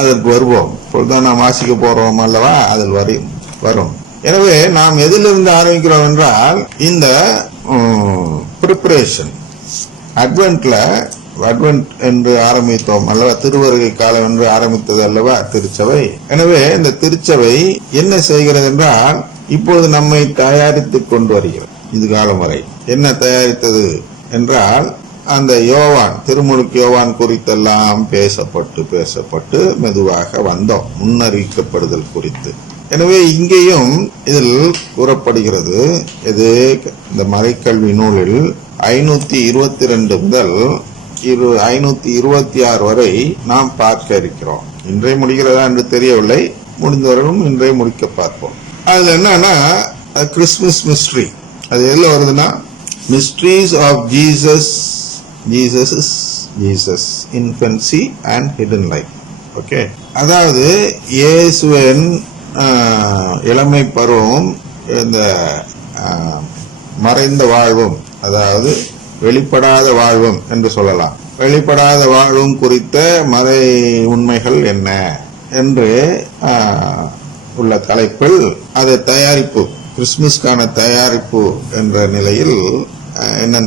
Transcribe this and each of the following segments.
அதற்கு வருவோம். இப்பொழுதுதான் நாம் வாசிக்க போறோம் அல்லவா, அதில் வரும். எனவே நாம் எதிலிருந்து ஆரம்பிக்கிறோம் என்றால் இந்த ப்ரிப்பரேஷன். அட்வென்ட் என்று ஆரம்பித்தோம் அல்லவா, திருவருகை காலம் என்று ஆரம்பித்தது அல்லவா திருச்சபை. எனவே இந்த திருச்சபை என்ன செய்கிறது என்றால் இப்பொழுது நம்மை தயாரித்துக் கொண்டு வருகிறது. இது காலம் வரை என்ன தயாரித்தது என்றால் அந்த யோவான், திருமுழுக்கு யோவான் குறித்தெல்லாம் பேசப்பட்டு மெதுவாக வந்தோம், முன்னறிவிக்கப்படுதல் குறித்து. எனவே இங்கேயும் இதில் கூறப்படுகிறது, இது இந்த மறைக்கல்வி நூலில் 522 முதல் 526 வரை நாம் பார்க்க இருக்கிறோம். இன்றைய முடிகிறதா என்று தெரியவில்லை, முடிந்தவர்களும் இன்றைய முடிக்க பார்ப்போம். அதுல என்னன்னா கிறிஸ்துமஸ் மிஸ்ட்ரி. அது எதுல வருதுன்னா, mysteries of Jesus infancy and hidden life. Okay, அதாவது இயேசுவின் இளமை பருவம், இந்த மறைந்த வாழ்வும், அதாவது வெளிப்படாத வாழ்வும் என்று சொல்லலாம். வெளிப்படாத வாழ்வும் குறித்த மறை உண்மைகள் என்ன என்று உள்ள தலைப்பில் அது தயாரிப்பு, கிறிஸ்துமஸ்கான தயாரிப்பு என்ற நிலையில் என்ன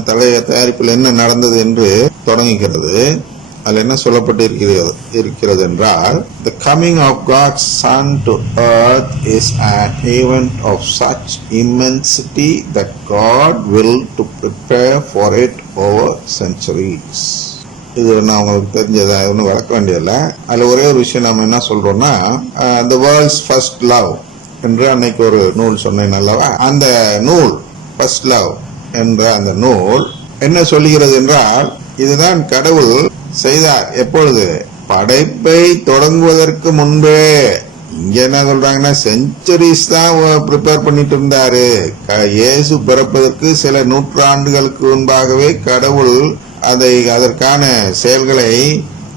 தயாரிப்பில் என்ன நடந்தது என்று தொடங்குகிறது. அதில் என்ன சொல்லப்பட்டு இருக்கிறது என்றால், the coming of God's Son to earth is an event of such immensity that God willed to prepare for it over centuries. இது உங்களுக்கு தெரிஞ்சதா, ஒன்றும் விளக்க வேண்டியதில்லை. அதில் ஒரே ஒரு விஷயம் நம்ம என்ன சொல்றோம்னா, the world's first love என்று அன்னைக்கு ஒரு நூல் சொன்னேன் அல்லவா, அந்த நூல் ஃபர்ஸ்ட் லவ் என்ற அந்த நூல் என்ன சொல்லுகிறது என்றால், இதுதான் கடவுள் செய்தார். எப்பொழுது? படைப்பை தொடங்குவதற்கு முன்பே. இங்க என்ன சொல்றாங்கன்னா, செஞ்சுரிஸ் தான் ப்ரிப்பேர் பண்ணிட்டு இருந்தாரு. இயேசு பிறப்பதற்கு சில நூற்றாண்டுகளுக்கு முன்பாகவே கடவுள் அதற்கான செயல்களை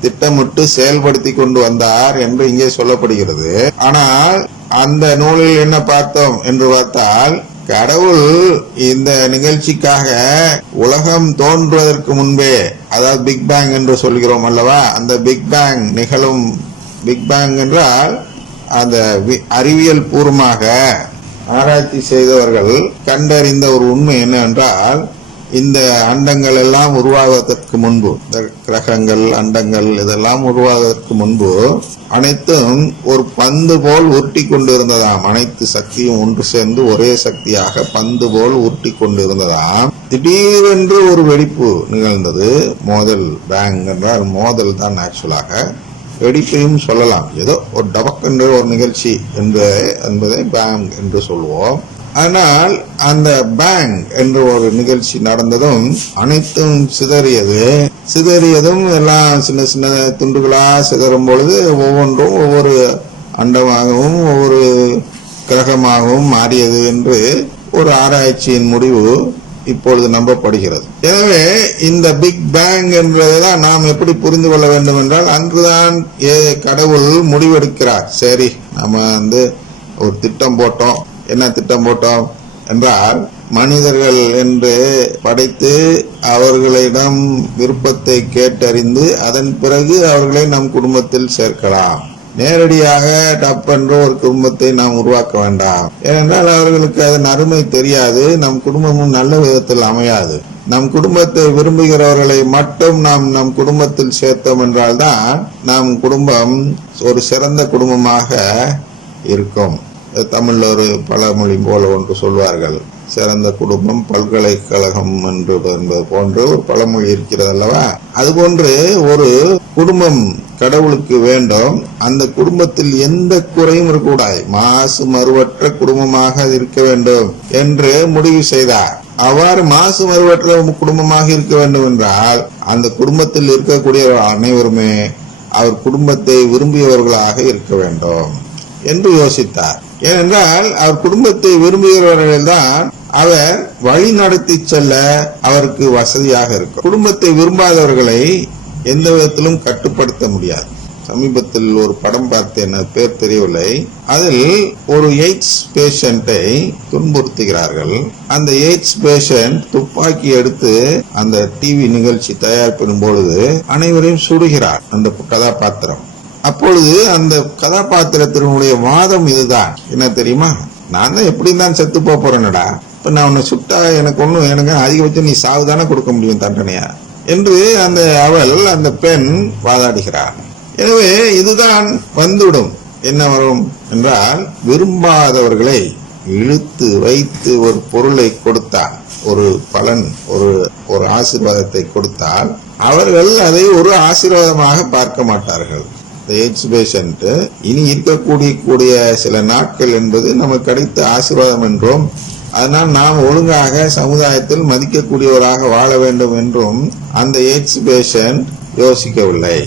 திட்டமிட்டு செயல்படுத்தி கொண்டு வந்தார் என்று இங்கே சொல்லப்படுகிறது. ஆனால் அந்த நூலில் என்ன பார்த்தோம் என்று பார்த்தால், கடவுள் இந்த நிகழ்ச்சிக்காக உலகம் தோன்றுவதற்கு முன்பே, அதாவது பிக் பேங் என்று சொல்கிறோம் அல்லவா, அந்த பிக் பேங் நிகழும். பிக் பேங் என்றால் அந்த அறிவியல் பூர்வமாக ஆராய்ச்சி செய்தவர்கள் கண்டறிந்த ஒரு உண்மை என்னவென்றால், இந்த அண்டங்கள் எல்லாம் உருவாவதற்கு முன்பு, இந்த கிரகங்கள், அண்டங்கள் இதெல்லாம் உருவாவதற்கு முன்பு அனைத்தும் ஒரு பந்து போல் உருட்டி கொண்டு இருந்ததாம். அனைத்து சக்தியும் ஒன்று சேர்ந்து ஒரே சக்தியாக பந்து போல் உருட்டி கொண்டு இருந்ததாம். திடீரென்று ஒரு வெடிப்பு நிகழ்ந்தது. மோதல், பேங் என்றால் மோதல் தான் ஆக்சுவலாக. வெடிப்பையும் சொல்லலாம், ஏதோ ஒரு டபக்கென்ற ஒரு நிகழ்ச்சி என்பதை பேங் என்று சொல்வோம். ஆனால் அந்த பேங் என்ற ஒரு நிகழ்ச்சி நடந்ததும் அனைத்தும் சிதறியதும் எல்லாம் சின்ன சின்ன துண்டுகளா சிதறும் பொழுது ஒவ்வொன்றும் ஒவ்வொரு அண்டமாகவும் ஒவ்வொரு கிரகமாகவும் மாறியது என்று ஒரு ஆராய்ச்சியின் முடிவு இப்பொழுது நம்பப்படுகிறது. எனவே இந்த பிக் பேங் என்பதைதான் நாம் எப்படி புரிந்து கொள்ள வேண்டும் என்றால், அன்றுதான் கடவுள் முடிவெடுக்கிறார். சரி, நம்ம ஒரு திட்டம் போட்டோம். என்ன திட்டம் போட்டோம் என்றால், மனிதர்கள் என்று படைத்து அவர்களிடம் விருப்பத்தை கேட்டறிந்து அதன் பிறகு அவர்களை நம் குடும்பத்தில் சேர்க்கலாம். நேரடியாக டப்பென்று ஒரு குடும்பத்தை நாம் உருவாக்க வேண்டாம். ஏனென்றால் அவர்களுக்கு அதன் அருமை தெரியாது. நம் குடும்பமும் நல்ல விதத்தில் அமையாது. நம் குடும்பத்தை விரும்புகிறவர்களை மட்டும் நாம் நம் குடும்பத்தில் சேர்த்தோம் என்றால்தான் நம் குடும்பம் ஒரு சிறந்த குடும்பமாக இருக்கும். தமிழ்ல ஒரு பழமொழி போல ஒன்று சொல்வார்கள், சிறந்த குடும்பம் பல்கலைக்கழகம் என்பது போன்று ஒரு பழமொழி இருக்கிறது அல்லவா. அதுபோன்று ஒரு குடும்பம் கடவுளுக்கு வேண்டும். அந்த குடும்பத்தில் எந்த குறையும் இருக்கக்கூடாது. மாசு மறுவற்ற குடும்பமாக இருக்க வேண்டும் என்று முடிவு செய்தார். அவ்வாறு மாசு மறுவற்ற குடும்பமாக இருக்க வேண்டும் என்றால் அந்த குடும்பத்தில் இருக்கக்கூடிய அனைவருமே அவர் குடும்பத்தை விரும்பியவர்களாக இருக்க வேண்டும் என்று யோசித்தார். ஏனென்றால் அவர் குடும்பத்தை விரும்புகிறவர்கள் தான் அவர் வழி நடத்தி செல்ல அவருக்கு வசதியாக இருக்கும். குடும்பத்தை விரும்பாதவர்களை எந்த விதத்திலும் கட்டுப்படுத்த முடியாது. சமீபத்தில் ஒரு படம் பார்த்தேன், பேர் தெரியவில்லை. அதில் ஒரு எய்ட்ஸ் பேஷண்டை துன்புறுத்துகிறார்கள். அந்த எய்ட்ஸ் பேஷண்ட் துப்பாக்கி எடுத்து அந்த டிவி நிகழ்ச்சி தயாரிப்பின் பொழுது அனைவரையும் சுடுகிறார் அந்த கதாபாத்திரம். அப்பொழுது அந்த கதாபாத்திரத்தினுடைய வாதம் இதுதான், என்ன தெரியுமா? நான் தான் எப்படி தான் செத்து போறேன்டா, இப்ப நான் உன்னை சுட்டா எனக்கு அதிகபட்சம் நீ சாவுதானே கொடுக்க முடியும் தண்டனையா என்று அந்த பெண் வாதாடுகிறார். எனவே இதுதான் வந்துவிடும். என்ன வரும் என்றால், விரும்பாதவர்களை இழுத்து வைத்து ஒரு பொருளை கொடுத்தால், ஒரு பலன், ஒரு ஆசீர்வாதத்தை கொடுத்தால் அவர்கள் அதை ஒரு ஆசீர்வாதமாக பார்க்க மாட்டார்கள். எய்ட்ஸ் பேஷண்ட் இனி இருக்கக்கூடிய சில நாட்கள் என்பது நமக்கு கிடைத்த ஆசீர்வாதம் என்றும், அதனால் நாம் ஒழுங்காக சமுதாயத்தில் மதிக்கக்கூடியவராக வாழ வேண்டும் என்றும் அந்த எய்ட்ஸ் பேஷண்ட் யோசிக்கவில்லை.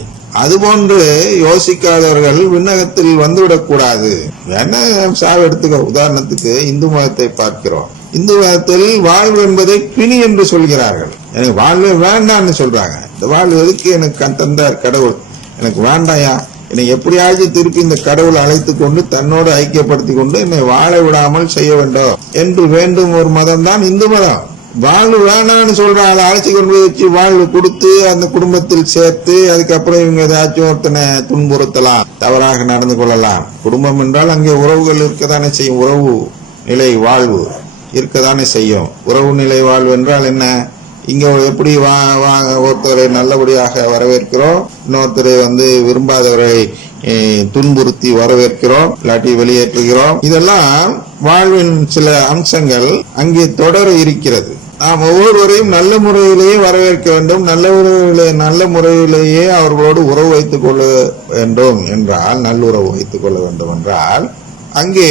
அதுபோன்று யோசிக்காதவர்கள் விண்ணகத்தில் வந்துவிடக்கூடாது. வேணா சாவு எடுத்துக்க. உதாரணத்துக்கு இந்து மதத்தை பார்க்கிறோம். இந்து மதத்தில் வாழ்வு என்பதை பிணி என்று சொல்கிறார்கள். எனக்கு வாழ்வே வேண்டாம்னு சொல்றாங்க. இந்த வாழ்வு எதுக்கு எனக்கு தந்தார் கடவுள், எனக்கு வேண்டாயா, என்னை எப்படியாச்சும் திருப்பி இந்த கடவுள் அழைத்து கொண்டு தன்னோடு ஐக்கியப்படுத்தி கொண்டு என்னை வாழ விடாமல் செய்ய வேண்டும் என்று வேண்டும் ஒரு மதம் தான் இந்து மதம். வாழ்வு வேணான்னு சொல்ற ஆளை அழைச்சி கொண்டு போய் வச்சு வாழ்வு கொடுத்து அந்த குடும்பத்தில் சேர்த்து அதுக்கப்புறம் இவங்க ஏதாச்சும் ஒருத்தனை துன்புறுத்தலாம், தவறாக நடந்து கொள்ளலாம். குடும்பம் என்றால் அங்கே உறவுகள் இருக்கதானே செய்யும். உறவு நிலை வாழ்வு இருக்கதானே செய்யும். உறவு நிலை வாழ்வு என்றால் என்ன? இங்க எப்படி ஒருத்தரை நல்லபடியாக வரவேற்கிறோம், இன்னொருத்தரை விரும்பாதவரை துன்புறுத்தி வரவேற்கிறோம், இல்லாட்டி வெளியேற்றுகிறோம். இதெல்லாம் வாழ்வின் சில அம்சங்கள் அங்கே தொடர இருக்கிறது. நாம் ஒவ்வொருவரையும் நல்ல முறையிலேயே வரவேற்க வேண்டும், நல்ல முறையிலேயே அவர்களோடு உறவு வைத்துக் கொள்ள வேண்டும் என்றால், நல்லுறவு வைத்துக் கொள்ள வேண்டும் என்றால் அங்கே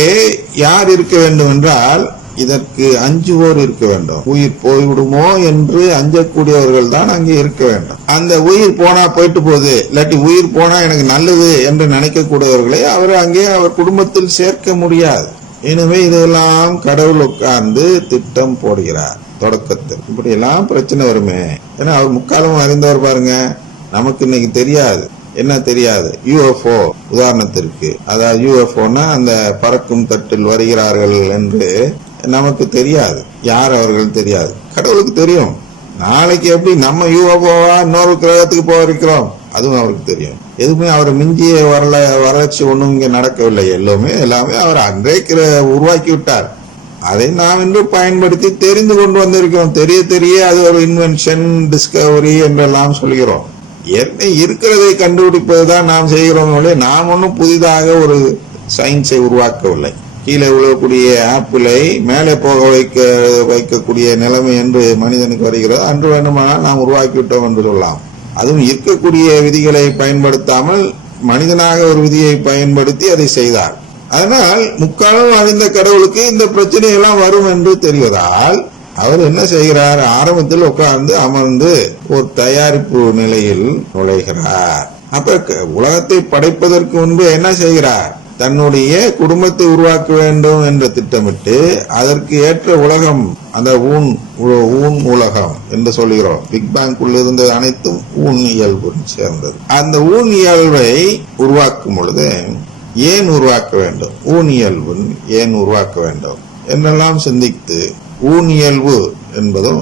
யார் இருக்க வேண்டும் என்றால், இதற்கு அஞ்சுவோர் இருக்க வேண்டும். உயிர் போய்விடுமோ என்று அஞ்சக்கூடியவர்கள் தான் அங்கே இருக்க வேண்டும். அந்த உயிர் போனா போயிட்டு போகுது, இல்லாட்டி உயிர் போனா எனக்கு நல்லது என்று நினைக்கக்கூடியவர்களை அவர் குடும்பத்தில் சேர்க்க முடியாது. எனவே இதெல்லாம் கடவுள் உட்கார்ந்து திட்டம் போடுகிறார் தொடக்கத்தில். இப்படி எல்லாம் பிரச்சனை வருமே. ஏன்னா அவர் முக்காலமும் அறிந்தவர் பாருங்க. நமக்கு இன்னைக்கு தெரியாது. என்ன தெரியாது? யூஎஃப்ஓ உதாரணத்திற்கு, அதாவது யூஎஃப்ஓன்னா அந்த பறக்கும் தட்டில் வருகிறார்கள் என்று நமக்கு தெரியாது. யார் அவர்கள் தெரியாது, கடவுளுக்கு தெரியும். நாளைக்கு எப்படி நம்ம யூஎஃப்ஓவா இன்னொரு கிரகத்துக்கு போயிருக்கிறோம் அதுவும் அவருக்கு தெரியும். எதுவுமே அவர் மிஞ்சிய வளர்ச்சி ஒன்றும் இங்க நடக்கவில்லை. எல்லாமே அவர் அன்றே உருவாக்கி விட்டார். அதை நாம் இன்று பயன்படுத்தி தெரிந்து கொண்டு வந்திருக்கிறோம். தெரிய அது ஒரு இன்வென்ஷன், டிஸ்கவரி என்றெல்லாம் சொல்கிறோம். ஏற்கனவே இருக்கிறதை கண்டுபிடிப்பதுதான் நாம் செய்கிறோம். நாம் ஒன்றும் புதிதாக ஒரு சயின்ஸை உருவாக்கவில்லை. கீழே விழக்கூடிய ஆப்பிளை மேலே போக வைக்கக்கூடிய நிலைமை என்று மனிதனுக்கு வருகிறது. அன்று வேண்டுமானால் நாம் உருவாக்கிவிட்டோம் என்று சொல்லலாம். அதுவும் இருக்கக்கூடிய விதிகளை பயன்படுத்தாமல் மனிதனாக ஒரு விதியை பயன்படுத்தி அதை செய்தார். அதனால் முக்காலம் அறிந்த கடவுளுக்கு இந்த பிரச்சனை எல்லாம் வரும் என்று தெரிவதால் அவர் என்ன செய்கிறார்? ஆரம்பத்தில் உட்கார்ந்து அமர்ந்து ஒரு தயாரிப்பு நிலையில் நுழைகிறார். அப்ப உலகத்தை படைப்பதற்கு முன்பு என்ன செய்கிறார்? தன்னுடைய குடும்பத்தை உருவாக்க வேண்டும் என்று திட்டமிட்டு அதற்கு ஏற்ற உலகம், அந்த ஊன் உலகம் என்று சொல்கிறோம். பிக் பேங்குள்ள இருந்தது அனைத்தும் ஊன் இயல்பு சேர்ந்தது. அந்த ஊன் இயல்பை உருவாக்கும் பொழுது ஏன் உருவாக்க வேண்டும், ஊன் இயல்பு ஏன் உருவாக்க வேண்டும் என்றெல்லாம் சிந்தித்து, ஊன் இயல்பு என்பதும்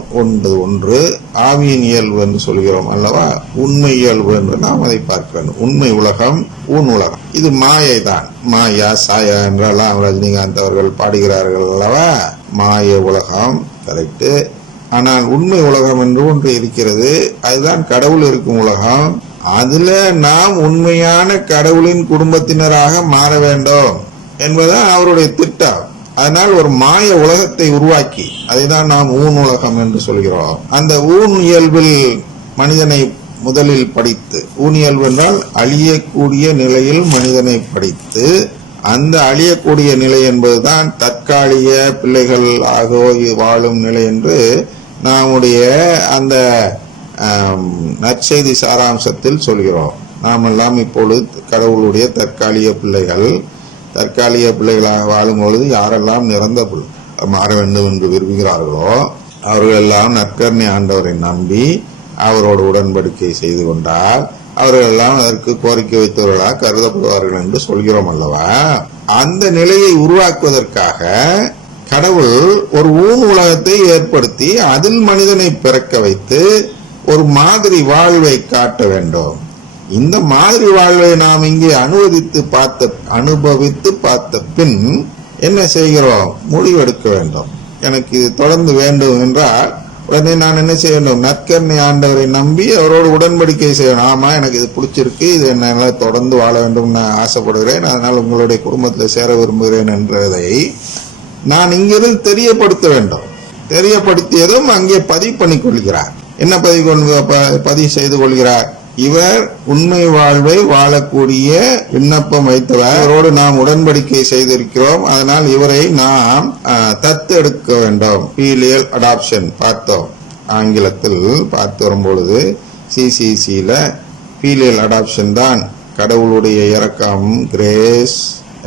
ஒன்று, ஆவியின் இயல்பு என்று சொல்கிறோம் அல்லவா, உண்மை இயல்பு என்று நாம் அதை பார்க்க வேண்டும். உண்மை உலகம், ஊன் உலகம், இது மாயை தான். மாயா சாயா என்றெல்லாம் ரஜினிகாந்த் அவர்கள் பாடுகிறார்கள் அல்லவா. மாய உலகம் கரெக்ட். ஆனால் உண்மை உலகம் என்று ஒன்று இருக்கிறது. அதுதான் கடவுள் இருக்கும் உலகம். அதுல நாம் உண்மையான கடவுளின் குடும்பத்தினராக மாற வேண்டும் என்பதுதான் அவருடைய திட்டம். அதனால் ஒரு மாய உலகத்தை உருவாக்கி அதைதான் நாம் ஊன் உலகம் என்று சொல்கிறோம். அந்த ஊன் இயல்பில் மனிதனை முதலில் படித்து, ஊன் இயல்பு என்றால் அழியக்கூடிய நிலையில் மனிதனை படித்து, அந்த அழியக்கூடிய நிலை என்பதுதான் தற்காலிக பிள்ளைகள் ஆகி வாழும் நிலை என்று நம்முடைய அந்த நற்செய்தி சாராம்சத்தில் சொல்கிறோம். நாம் எல்லாம் இப்பொழுது கடவுளுடைய தற்காலிக பிள்ளைகளாக வாழும் பொழுது யாரெல்லாம் நிரந்த மாற வேண்டும் என்று விரும்புகிறார்களோ அவர்கள் எல்லாம் நற்கருணை ஆண்டவரை நம்பி அவரோடு உடன்படிக்கை செய்து கொண்டால் அவர்கள் எல்லாம் அதற்கு கோரிக்கை வைத்தவர்களாக கருதப்படுவார்கள் என்று சொல்கிறோம் அல்லவா. அந்த நிலையை உருவாக்குவதற்காக கடவுள் ஒரு ஊன் உலகத்தை ஏற்படுத்தி அதில் மனிதனை பிறக்க வைத்து ஒரு மாதிரி வாழ்வை காட்ட வேண்டும். இந்த மாதிரி வாழ்வை நாம் இங்கே அனுபவித்து பார்த்த பின் என்ன செய்கிறோம்? முடிவெடுக்க வேண்டும். எனக்கு இது தொடர்ந்து வேண்டும் என்றால் உடனே நான் என்ன செய்ய வேண்டும்? நற்கருணை ஆண்டவரை நம்பி அவரோடு உடன்படிக்கை செய்யணும். ஆமா, எனக்கு இது பிடிச்சிருக்கு, இது என்னால தொடர்ந்து வாழ வேண்டும் நான் ஆசைப்படுகிறேன், அதனால் உங்களுடைய குடும்பத்தில் சேர விரும்புகிறேன் என்றதை நான் இங்கிருந்து தெரியப்படுத்த வேண்டும். தெரியப்படுத்தியதும் அங்கே பதிவு பண்ணிக் கொள்கிறார். என்ன பதிவு செய்து கொள்கிறார்? இவர் உண்மை வாழ்வை வாழக்கூடிய விண்ணப்பம் வைத்தவர், இவரோடு நாம் உடன்படிக்கை செய்திருக்கிறோம், அதனால் இவரை நாம் தத்தெடுக்க வேண்டும். பீலியல் அடாப்ஷன் பார்த்தோம். ஆங்கிலத்தில் பார்த்து வரும்பொழுது CCCல பீலியல் அடாப்ஷன் தான் கடவுளுடைய இரக்கம், கிரேஸ்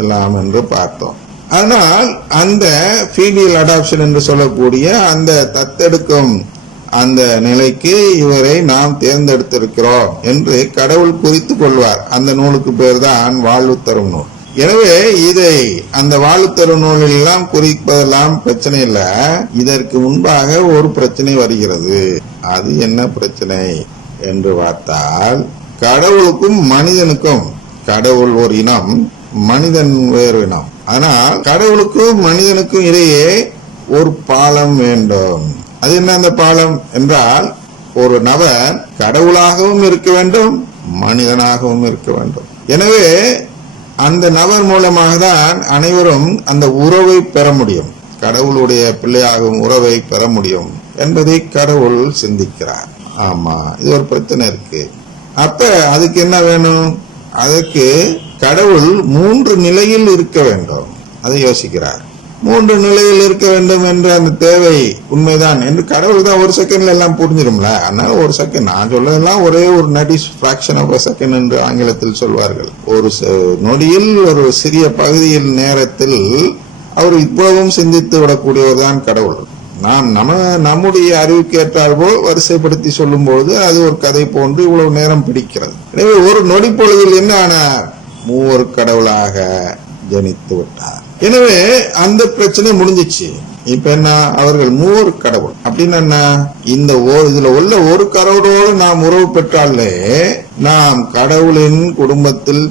எல்லாம் என்று பார்த்தோம். ஆனால் அந்த பீலியல் அடாப்ஷன் என்று சொல்லக்கூடிய அந்த தத்தெடுக்கும் அந்த நிலைக்கு இவரை நாம் தேர்ந்தெடுத்திருக்கிறோம் என்று கடவுள் குறித்து கொள்வார். அந்த நூலுக்கு பேர் தான் வாழ்வு தரும் நூல். எனவே இதை அந்த வாழ்வு தரும் நூலில் எல்லாம் குறிப்பதெல்லாம் பிரச்சனை இல்ல. இதற்கு முன்பாக ஒரு பிரச்சனை வருகிறது. அது என்ன பிரச்சனை என்று பார்த்தால், கடவுளுக்கும் மனிதனுக்கும், கடவுள் ஒரு இனம், மனிதன் வேறு இனம். ஆனால் கடவுளுக்கும் மனிதனுக்கும் இடையே ஒரு பாலம் வேண்டும். அது என்ன அந்த பாலம் என்றால், ஒரு நபர் கடவுளாகவும் இருக்க வேண்டும், மனிதனாகவும் இருக்க வேண்டும். எனவே அந்த நபர் மூலமாக தான் அனைவரும் அந்த உறவை பெற முடியும், கடவுளுடைய பிள்ளையாகும் உறவை பெற முடியும் என்பதை கடவுள் சிந்திக்கிறார். ஆமா, இது ஒரு பிரச்சனை இருக்கு. அப்ப அதுக்கு என்ன வேணும்? அதுக்கு கடவுள் 3 நிலையில் இருக்க வேண்டும். அதை யோசிக்கிறார். 3 நிலையில் இருக்க வேண்டும் என்ற அந்த தேவை உண்மைதான் என்று கடவுள் தான் ஒரு செகண்ட்ல எல்லாம் புரிஞ்சிடும்ல. அதனால ஒரு செகண்ட், நான் சொல்லலாம் ஒரே ஒரு நடி, ஃபிராக்ஷன் ஆஃப் செகண்ட் என்று ஆங்கிலத்தில் சொல்வார்கள். ஒரு நொடியில், ஒரு சிறிய பகுதியில் நேரத்தில் அவர் இவ்வளவும் சிந்தித்து விடக்கூடியவர் தான் கடவுள். நாம் நம்முடைய அறிவுக்கு ஏற்றால் போல் வரிசைப்படுத்தி சொல்லும் பொழுது அது ஒரு கதை போன்று இவ்வளவு நேரம் பிடிக்கிறது. எனவே ஒரு நொடி பொழுதில் என்ன ஆனார்? 3 கடவுளாக ஜனித்து விட்டார். எனவே அந்த பிரச்சனை முடிஞ்சிச்சு. இப்ப என்ன? அவர்கள் 3 கடவுள் அப்படின்னு என்ன? இந்த இதுல உள்ள ஒரு கடவுளோடு நாம் உறவு பெற்றாலே நாம் கடவுளின் குடும்பத்தில்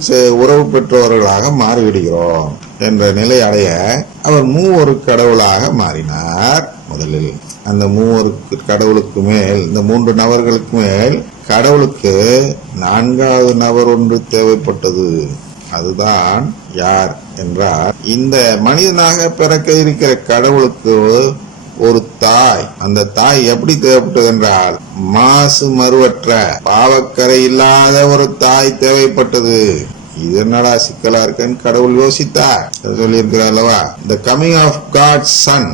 உறவு பெற்றவர்களாக மாறிவிடுகிறோம் என்ற நிலை அடைய அவர் 3 கடவுளாக மாறினார். முதலில் அந்த 3 கடவுளுக்கு மேல், இந்த 3 நபர்களுக்கு மேல் கடவுளுக்கு 4வது நபர் ஒன்று தேவைப்பட்டது. அதுதான் யார் என்றால், இந்த மனிதனாக பிறக்க இருக்கிற கடவுளுக்கு ஒரு தாய். அந்த தாய் எப்படி தேவைப்பட்டது என்றால், மாசு மறுவற்ற பாவக்கரை இல்லாத ஒரு தாய் தேவைப்பட்டது. இது என்னடா சிக்கலா இருக்குன்னு கடவுள் யோசித்தார். சொல்லி இருக்கிறார் அல்லவா, the coming of God's Sun